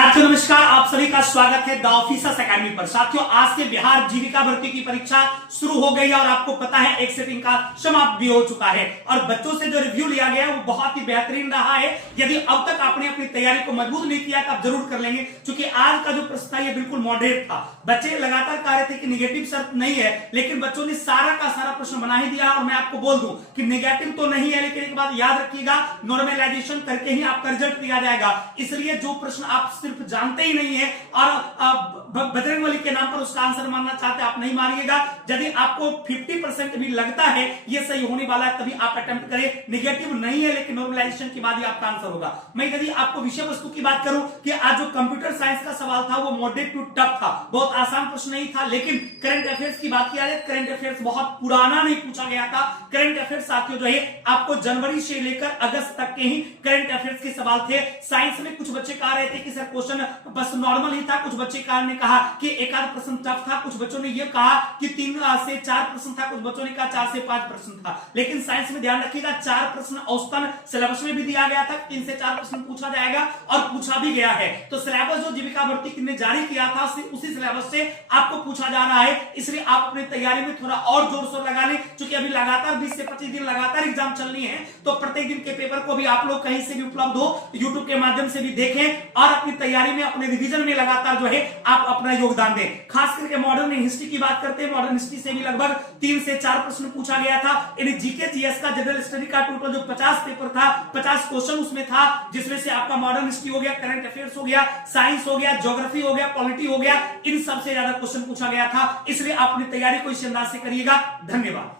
साथियों नमस्कार, आप सभी का स्वागत है द ऑफिसर्स एकेडमी पर। साथियों आज से बिहार जीविका भर्ती की परीक्षा शुरू हो गई है और आपको पता है एक सेटिंग का समाप्त भी हो चुका है और बच्चों से जो रिव्यू लिया गया वो बहुत ही बेहतरीन रहा है। यदि अब तक आपने अपनी तैयारी को मजबूत नहीं किया तो आप जरूर कर लेंगे, क्योंकि आज का जो प्रश्न था ये बिल्कुल मॉडरेट था। बच्चे लगातार कह रहे थे कि निगेटिव शर्त नहीं है, लेकिन बच्चों ने सारा का सारा प्रश्न बना ही दिया। और मैं आपको बोल दूं कि निगेटिव तो नहीं है, लेकिन एक बात याद रखिएगा, नॉर्मलाइजेशन करके ही आपका रिजल्ट दिया जाएगा। इसलिए जो प्रश्न आप सिर्फ जानते ही नहीं है और बजरंगबली के नाम पर उसका आंसर मानना चाहते आप नहीं मानिएगा। यदि आपको 50% भी लगता है ये सही होने वाला है तभी आप अटेम्प्ट करें। निगेटिव नहीं है, लेकिन नॉर्मलाइजेशन के बाद ही आपका आंसर होगा। मैं यदि आपको विषय वस्तु की बात करूं कि आज जो कंप्यूटर साइंस का सवाल था वो मॉडरेट टू टफ था, बहुत आसान प्रश्न नहीं था। लेकिन करंट अफेयर्स की बात किया जाए, करंट अफेयर्स बहुत पुराना नहीं पूछा गया था। करंट अफेयर्स साथियों जो है आपको जनवरी से लेकर अगस्त तक के ही करंट अफेयर्स के सवाल थे। साइंस में कुछ बच्चे कह रहे थे कि सर क्वेश्चन बस नॉर्मल ही था, कुछ बच्चे ने कहा कि एक आध प्रश्न टफ था, कुछ बच्चों ने यह कहा कि 3 से 4 प्रश्न था, कुछ बच्चों ने कहा 4 से 5 प्रश्न था। लेकिन साइंस में ध्यान रखिएगा 4 प्रश्न औसतन सिलेबस में भी दिया गया था, 3 से 4 प्रश्न पूछा जाएगा और पूछा भी गया है। तो सिलेबस जो जीविका भर्ती ने जारी किया था उसी सिलेबस से आपको पूछा जा रहा है। इसलिए आप अपनी तैयारी में थोड़ा और जोर शोर लगा लें, क्योंकि अभी लगातार 20 से 25 दिन लगातार एग्जाम चलनी है। तो प्रत्येक दिन के पेपर को भी आप लोग कहीं से भी उपलब्ध हो, यूट्यूब के माध्यम से भी देखें और अपनी तैयारी में अपने रिवीजन में लगातार जो है आप अपना योगदान दें। खास करके मॉडर्न हिस्ट्री की बात करते हैं, मॉडर्न हिस्ट्री से भी लगभग 3 से 4 प्रश्न पूछा गया था। यानी जीके जीएस का जनरल स्टडी का टोटल जो 50 पेपर था, 50 क्वेश्चन उसमें था, जिसमें से आपका मॉडर्न हिस्ट्री हो गया, करंट अफेयर्स हो गया, साइंस हो गया, ज्योग्राफी हो गया, पॉलिटी हो गया, इन सबसे ज्यादा क्वेश्चन पूछा गया था। इसलिए आप अपनी तैयारी को इस अंदाज से करिएगा। धन्यवाद।